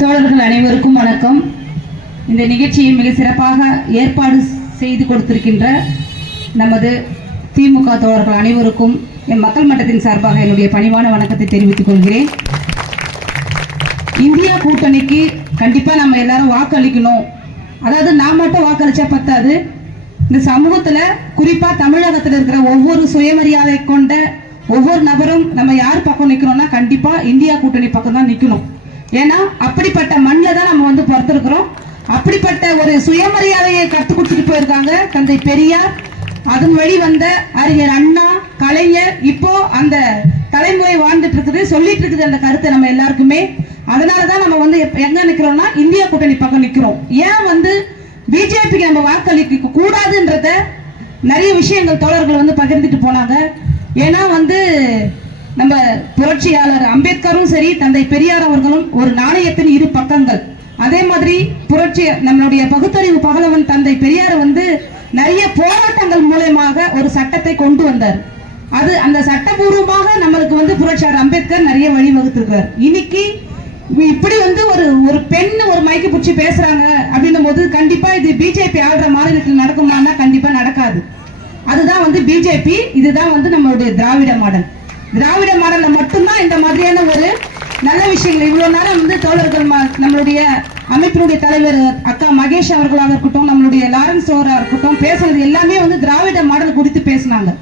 தோழர்கள் அனைவருக்கும் வணக்கம். இந்த நிகழ்ச்சியை மிக சிறப்பாக ஏற்பாடு செய்து கொடுத்திருக்கின்ற நமது திமுக தோழர்கள் அனைவருக்கும் என் மக்கள் மன்றத்தின் சார்பாக என்னுடைய பணிவான வணக்கத்தை தெரிவித்துக் கொள்கிறேன். இந்தியா கூட்டணிக்கு கண்டிப்பா நம்ம எல்லாரும் வாக்களிக்கணும். அதாவது நான் மட்டும் வாக்களிச்சா பத்தாது. இந்த சமூகத்துல குறிப்பா தமிழகத்தில் இருக்கிற ஒவ்வொரு சுயமரியாதை கொண்ட ஒவ்வொரு நபரும் நம்ம யார் பக்கம் நிக்கணும்னா கண்டிப்பா இந்தியா கூட்டணி பக்கம் தான் நிக்கணும். ஏன்னா அப்படிப்பட்ட மண்ணில் தான் நம்ம வந்து பிறந்திருக்கிறோம். அப்படிப்பட்ட ஒரு சுயமரியாதையை கற்றுக் கொடுத்துட்டு போயிருக்காங்க தந்தை பெரியார், அதன் வழி வந்த அறிஞர் அண்ணா, கலைஞர். இப்போ அந்த தலைமுறை வாழ்ந்துட்டு இருக்குது, சொல்லிட்டு இருக்குது அந்த கருத்தை நம்ம எல்லாருக்குமே. அதனாலதான் நம்ம வந்து எங்க நிக்கிறோம்னா இந்தியா கூட்டணி பக்கம் நிக்கிறோம். ஏன் வந்து பிஜேபிக்கு நம்ம வாக்களிக்க கூடாதுன்றத நிறைய விஷயங்கள் தோழர்கள் வந்து பகிர்ந்துட்டு போனாங்க. ஏன்னா வந்து நம்ம புரட்சியாளர் அம்பேத்கரும் சரி, தந்தை பெரியார் அவர்களும் ஒரு நாணயத்தின் இரு பக்கங்கள். அதே மாதிரி நம்மளுடைய பகுத்தறிவு பகலவன் தந்தை பெரியார் வந்து நிறைய போராட்டங்கள் மூலமாக ஒரு சட்டத்தை கொண்டு வந்தார். அது அந்த சட்டபூர்வமாக நம்மளுக்கு வந்து புரட்சியாளர் அம்பேத்கர் நிறைய வழிவகுத்திருக்கிறார். இன்னைக்கு இப்படி வந்து ஒரு பெண் ஒரு மைக்கு பிடிச்சி பேசுறாங்க அப்படின்னும் போது கண்டிப்பா இது பிஜேபி ஆள்ற மாநிலத்தில் நடக்குமானா கண்டிப்பா நடக்காது. அதுதான் வந்து பிஜேபி. இதுதான் வந்து நம்மளுடைய திராவிட மாடல். திராவிட மாடல்ல மட்டும்தான் இந்த மாதிரியான ஒரு நல்ல விஷயங்கள் இவ்வளவு நேரம் வந்து தோழர்கள் நம்மளுடைய அமைப்பினுடைய தலைவர் அக்கா மகேஷ் அவர்களாக இருக்கட்டும், நம்மளுடைய லாரன்ஸ் அவராக இருக்கட்டும், பேசுறது எல்லாமே வந்து திராவிட மாடல் குறித்து பேசினாங்க.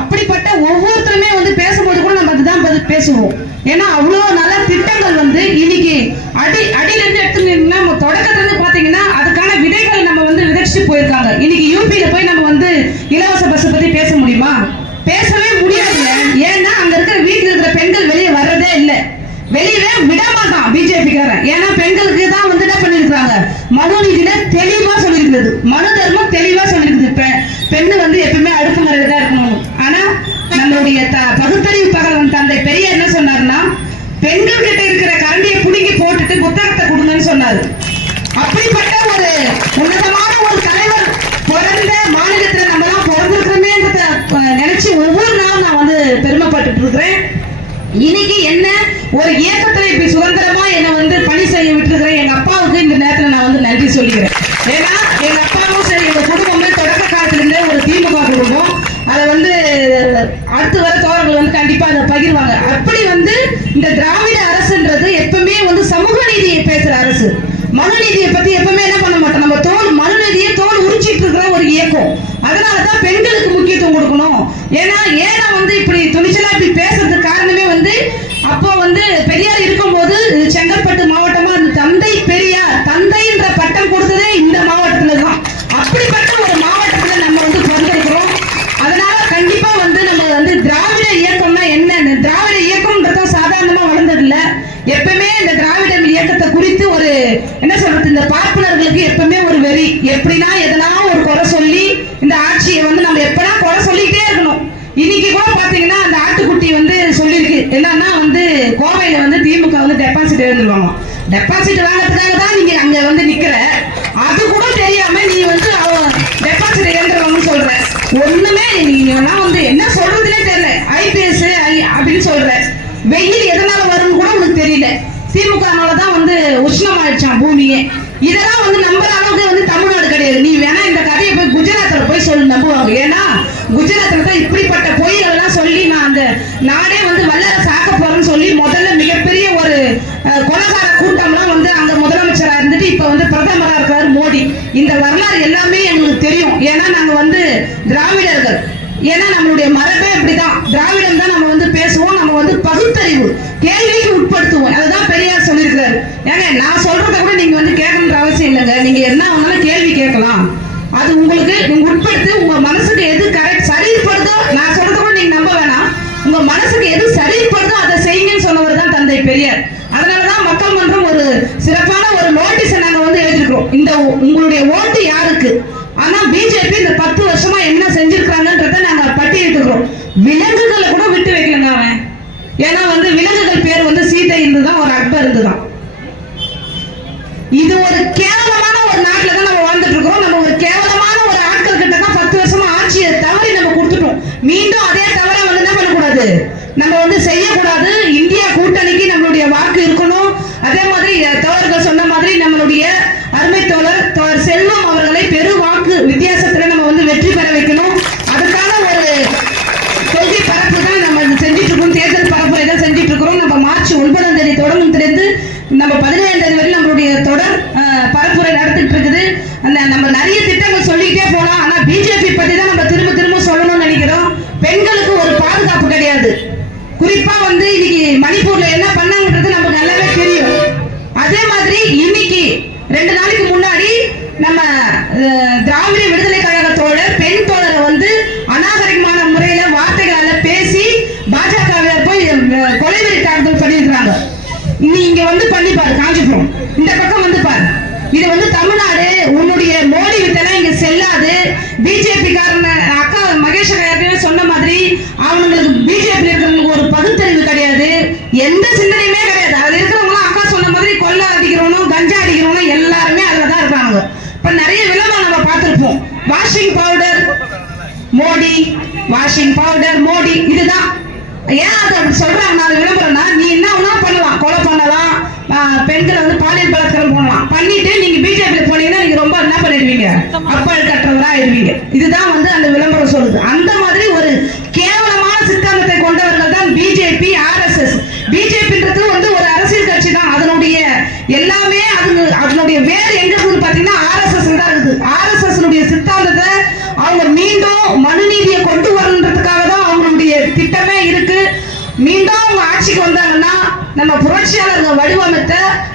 அப்படிப்பட்ட ஒவ்வொருத்தருமே வந்து பேசும்போது கூட நம்ம அதுதான் பேசுவோம். ஏன்னா அவ்வளவு நல்ல திட்டங்கள் வந்து இன்னைக்கு அடியில இருந்து எடுத்துட்டீங்கன்னா தொடக்கத்துல இருந்து பாத்தீங்கன்னா அதுக்கான விதைகள் நம்ம வந்து விதைச்சு போயிருக்காங்க. இன்னைக்கு யூபியில போய் நம்ம வந்து இலவச பஸ் பத்தி பேச முடியுமா? பேசவே முடியாது. ஏன்னா அங்க இருக்கிற வீட்டுல இருக்கிற பெண்கள் வெளியே வர்றதே இல்லை, வெளியவே விட மாட்டான் பிஜேபிக்காரன். ஏன்னா பெண்களுக்கு தான் வந்து என்ன பண்ணிருக்காங்க, மனு நீதியில தெளிவா சொல்லியிருக்கிறது, மனு தர்மம் தெளிவா சொல்லியிருக்குது, பெண்ணு வந்து எப்பவுமே அடுப்பு முறையில தான் இருக்கணும். ஆனா நம்மளுடைய பகுத்தறிவு பகலவன் தந்தை பெரியார் என்ன சொன்னார்னா, பெண்கள் கிட்ட இருக்கிற கரண்டியை புடுங்கி போட்டுட்டு புத்தகத்தை கொடுங்கன்னு சொன்னாரு. அப்படிப்பட்ட ஒரு உன்னதமான ஒரு தலைவர் பிறந்த மாநிலத்துல நம்ம எல்லாம் பிறந்திருக்கிறோமே நினைச்சு ஒவ்வொரு நாளும் நான் வந்து பெருமைப்பட்டு இருக்கிறேன். இன்னைக்கு என்ன ஒரு இயக்கத்துல இப்படி சுதந்திரமா என்ன வந்து பணி செய்ய விட்டுருக்கிறேன். எங்க அப்பாவுக்கு இந்த நேரத்துல நான் வந்து நன்றி சொல்லிக்கிறேன். ஏன்னா எங்க அப்பாவும் சரி, எங்க குடும்பமே தொடக்க காலத்துல இருந்தே ஒரு திமுக குடும்பம். அதை வந்து அடுத்து வர தோழர்கள் வந்து கண்டிப்பா அதை பகிர்வாங்க. அப்படி வந்து இந்த திராவிட அரசுன்றது எப்பவுமே வந்து சமூக நீதியை பேசுற அரசு. மனு நீதியை பத்தி எப்பவுமே என்ன பண்ண மாட்டோம், நம்ம மனு நீதியை தோல் உரிச்சிட்டு இருக்கிற ஒரு இயக்கம். அதனாலதான் பெண்களுக்கு முக்கியத்துவம் கொடுக்கணும். ஏன்னா வந்து இப்படி துணிச்சலா இப்படி பேசுறதுக்கு காரணமே வந்து அப்போ வந்து பெரியார் இருக்கும்போது செங்கல்பட்டு மாவட்டமா அந்த தந்தை பெரியார் தந்தைன்ற பட்டம் கொடுத்ததே இந்த மாவட்டத்துல தான். அப்படிப்பட்ட ஒரு மாவட்டத்துல நம்ம வந்து பிறந்திருக்கிறோம். அதனால கண்டிப்பா வந்து நம்ம வந்து திராவிட இயக்கம்னா என்ன, திராவிட இயக்கம்ன்றத சாதாரணமா வளர்ந்தது இல்ல. எப்பவுமே இந்த திராவிட இயக்கத்தை குறித்து ஒரு என்ன சொல்றது, இந்த பார்ப்பனர்களுக்கு எப்பவுமே ஒரு வெறி. எப்படின்னா எதனா ஒரு குறை சொல்லி இந்த ஆட்சியை வந்து நம்ம எப்படா குறை சொல்லிக்கிட்டே இருக்கணும். இன்னைக்கு கூட பாத்தீங்கன்னா அந்த ஆட்டுக்குட்டி வந்து சொல்லிருக்கு என்னன்னா வந்து கோவையில வந்து திமுக வந்து டெபாசிட் எழுந்துருவாங்க. டெபாசிட் வாங்கறதுக்காக தான் நீங்க அங்க வந்து நிக்கிற, அது கூட தெரியாம நீ வந்து டெபாசிட் எழுந்துருவாங்கன்னு சொல்ற. ஒண்ணுமே நீங்க வந்து என்ன சொல்றதுன்னே தெரியல. ஐபிஎஸ் அப்படின்னு சொல்ற, வெயில் எதனால வரும்னு கூட உனக்கு தெரியல. திமுகனாலதான் வந்து உஷ்ணமாயிடுச்சான் பூமியே. இதெல்லாம் வந்து நம்புற அளவுக்கு வந்து தமிழ்நாடு கிடையாது. நீ வேணா இந்த கதையை போய் குஜராத்ல போய் சொல்லி நம்புவாங்க. ஏன்னா குஜராத்ல தான் இப்படிப்பட்ட பொய்கள் எல்லாம் சொல்லி நான் அந்த நாடே வந்து வல்லரசு ஆக்க போறேன்னு சொல்லி முதல்ல மிகப்பெரிய ஒரு கொலகார கூட்டம்லாம் வந்து அங்க முதலமைச்சரா இருந்துட்டு இப்ப வந்து பிரதமரா இருக்காரு மோடி. இந்த வரலாறு எல்லாமே எங்களுக்கு தெரியும். ஏன்னா நாங்க வந்து திராவிடர்கள். ஏன்னா நம்மளுடைய மரபே இப்படிதான், திராவிடம் தான் நம்ம வந்து பேசுவோம். நம்ம வந்து பகுத்தறிவு கேள்விக்கு உட்படுத்துவோம். அதுதான் பெரியார் சொல்லியிருக்கிறாரு. ஏங்க நான் சொல்றத கூட நீங்க வந்து கேட்கணுன்ற அவசியம் இல்லைங்க. நீங்க என்ன வேணாலும் கேள்வி கேட்கலாம். அது உங்களுக்கு உட்படுத்து உங்க மனசுக்கு எது கரெக்ட் சரிப்படுதோ, நான் சொல்றத கூட நீங்க நம்ப வேணாம். உங்க மனசுக்கு எது சரிப்படுதோ அதை செய்யுங்கன்னு சொன்னவர் தான் தந்தை பெரியார். அதனாலதான் மக்கள் மன்றம் ஒரு சிறப்பான ஒரு நோட்டீஸை நாங்க வந்து எழுதிருக்கிறோம். இந்த உங்களுடைய ஓட்டு யாருக்கு, ஆனா பிஜேபி இந்த 10 வருஷமா என்ன செஞ்சிருக்காங்கன்றத நாங்க பட்டியலிட்டுக்கிறோம். விலங்குகளை கூட விட்டு வைக்கலங்க அவன். ஏன்னா வந்து விலங்குகள் பேர் வந்து சீதை இருந்துதான், ஒரு அக்பர் இருந்துதான். இது ஒரு கேவலமான ஒரு நாட்டுல தான் நம்ம வாழ்ந்துட்டு இருக்கிறோம். நம்ம ஒரு கேவலமான ஒரு ஆட்கள் கிட்ட தான் 10 வருஷமா ஆட்சியை தவறி நம்ம கொடுத்துட்டோம். மீண்டும் அதே தவற வந்து என்ன பண்ணக்கூடாது, நம்ம வந்து செய்யக்கூடாது. இந்தியா கூட்டணிக்கு நம்மளுடைய வாக்கு இருக்கணும். அதே மாதிரி தவறு அவர்கள் சொன்ன மாதிரி நம்மளுடைய அருமை தோழர் செல்வம் அவர்களை பெரு வாக்கு வித்தியாசத்துல நம்ம வந்து வெற்றி பெற வைக்கணும். அதுக்கான ஒரு கொள்கை பரப்பு தான் நம்ம செஞ்சிட்டு இருக்கோம். தேர்தல் பரப்புரை தான் செஞ்சிட்டு இருக்கிறோம். நம்ம மார்ச் 9ஆம் தேதி தொடங்குறதுலேருந்து நம்ம 17ஆம் தேதி வரை நம்மளுடைய தொடர் பரப்புரை நடத்திட்டு இருக்குது. நம்ம நிறைய திட்டங்கள் சொல்லிக்கிட்டே போலாம். ஆனா பிஜேபி பத்தி தான் நம்ம திரும்ப திரும்ப சொல்லணும்னு நினைக்கிறோம். பெண்களுக்கு ஒரு பாதுகாப்பு கிடையாது. குறிப்பா வந்து இன்னைக்கு மணிப்பூர்ல என்ன பண்ணாங்கன்றது நமக்கு நல்லாவே தெரியும். அதே மாதிரி இன்னைக்கு 2 நாளைக்கு முன்னாடி நம்ம திராவிட விடுதலை கழக தோழர் பெண் தோழரை வந்து அநாகரிகமான முறையில வார்த்தைகளால பேசி பாஜகவினர் போய் கொலைவெறி தாக்குதல் பண்ணியிருக்கிறாங்க. நீ இங்க வந்து பண்ணி பாரு, காஞ்சிபுரம் இந்த பக்கம் வந்து பாரு. இது வந்து தமிழ்நாடு. உன்னுடைய மோடி வித்தெல்லாம் இங்க செல்லாது. பிஜேபி காரன அக்கா மகேஷ் சொன்ன மாதிரி அவங்களுக்கு பிஜேபி இருக்கிறவங்களுக்கு ஒரு பகுத்தறிவு கிடையாது, எந்த சிந்தனையுமே கிடையாது. அதுல இருக்கிறவங்க அக்கா சொன்ன மாதிரி கொள்ள அடிக்கிறவனும் கஞ்சா அடிக்கிறவனும் எல்லாருமே அதுலதான் இருக்காங்க. இப்ப நிறைய விளம்பரம் நம்ம பார்த்திருப்போம். Washing powder Modi, washing powder Modi. இதுதான் ஏன் அதை அப்படி சொல்றாங்க விளம்பரம்னா, நீ என்ன ஒண்ணா பண்ணலாம், கொலை பண்ணலாம், பெண்களை வந்து பாலியல் பலாத்காரம் பண்ணலாம். பண்ணிட்டு நீங்க பிஜேபி போனீங்கன்னா நீங்க ரொம்ப என்ன பண்ணிடுவீங்க, அப்பால் கட்டுறவரா ஆயிடுவீங்க. இதுதான் வந்து அந்த விளம்பரம் சொல்லுது. அந்த மாதிரி ஒரு கேவலமான சித்தாந்தத்தை கொண்டவர்கள் தான் பிஜேபி, ஆர்எஸ்எஸ். பிஜேபின்றது வந்து ஒரு அரசியல் கட்சி தான். அதனுடைய எல்லாமே அதனுடைய வேறு எங்க இருக்குன்னு பாத்தீங்கன்னா ஆர்எஸ்எஸ் தான் இருக்குது. ஆர்எஸ்எஸ் சித்தாந்தத்தை அவங்க மீண்டும் மனுநீதியை கொண்டு வரணுன்றதுக்காக தான் அவங்களுடைய திட்டமே இருக்கு. மீண்டும் அவங்க ஆட்சிக்கு வந்தாங்கன்னா நம்ம புரட்சியாளர்கள் வடிவமைத்த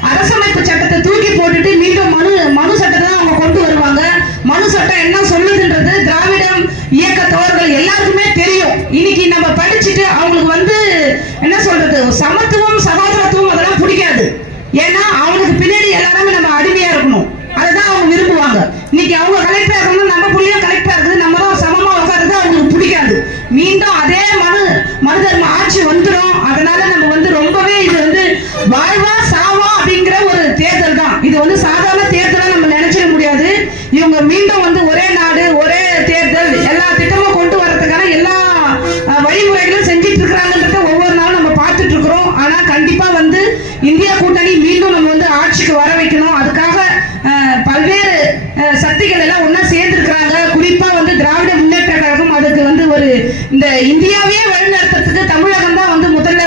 அரசமைப்பு சட்டத்தை தூக்கி போட்டுட்டு மீண்டும் மனு சட்டத்தை தான் அவங்க கொண்டு வருவாங்க. மனு சட்டம் என்ன சொல்லுதுன்றது திராவிடம் இயக்க தோழர்கள் எல்லாருக்குமே தெரியும். இன்னைக்கு நம்ம படிச்சுட்டு அவங்களுக்கு வந்து என்ன சொல்றது, சமத்துவம் சகோதரத்துவம் அதெல்லாம் பிடிக்காது. ஏன்னா அவங்களுக்கு பின்னாடி எல்லாருமே நம்ம அடிமையா இருக்கணும், அதுதான் அவங்க விரும்புவாங்க. இன்னைக்கு அவங்க கலெக்டரா இருக்கணும், நம்ம புள்ளியும் கலெக்டரா இருக்குது, நம்ம தான் சமமா உட்கார்றது அவங்களுக்கு பிடிக்காது. மீண்டும் அதே மனு தர்ம ஆட்சி வந்துடும். அதனால நம்ம வந்து ரொம்பவே இது வந்து வாழ்வா சாவா அப்படிங்கிற ஒரு தேர்தல் தான். இது வந்து சாதாரண தேர்தலா நம்ம நினைச்சிட முடியாது. இவங்க மீண்டும் வந்து ஒரே நாடு ஒரே தேர்தல் எல்லா திட்டமும் கொண்டு வரதுக்கான எல்லா வழிமுறைகளும் செஞ்சிட்டு இருக்கிறாங்கன்றத ஒவ்வொரு நாளும் நம்ம பார்த்துட்டு இருக்கிறோம். ஆனா கண்டிப்பா வந்து இந்தியா கூட்டணி மீண்டும் நம்ம வந்து ஆட்சிக்கு வர வைக்கணும். அதுக்காக பல்வேறு சக்திகள் எல்லாம் ஒன்னா சேர்ந்து இருக்கிறாங்க. குறிப்பா வந்து திராவிட முன்னேற்ற கழகம் அதுக்கு வந்து ஒரு இந்த இந்தியாவே வழிநடத்துறதுக்கு தமிழகம் தான் வந்து முதல்ல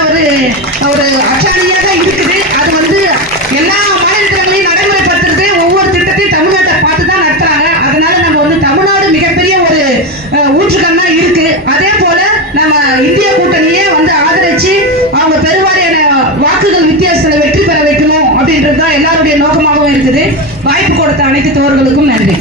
ஒரு அச்சாணியாக இருக்குது. அது வந்து எல்லா மாநிலங்களையும் நடைமுறைப்படுத்துறது, ஒவ்வொரு திட்டத்தையும் தமிழ்நாட்டை பார்த்து தான் நடத்துறாங்க. அதனால நம்ம வந்து தமிழ்நாடு மிகப்பெரிய ஒரு ஊற்றுக்கண்ணா இருக்கு. அதே போல நம்ம இந்திய கூட்டணியே வந்து ஆதரிச்சு அவங்க பெருவாரியான வாக்குகள் வித்தியாசத்துல வெற்றி பெற வைக்கணும் அப்படின்றது தான் எல்லாருடைய நோக்கமாகவும் இருக்குது. வாய்ப்பு கொடுத்த அனைத்து தோழர்களுக்கும் நன்றி.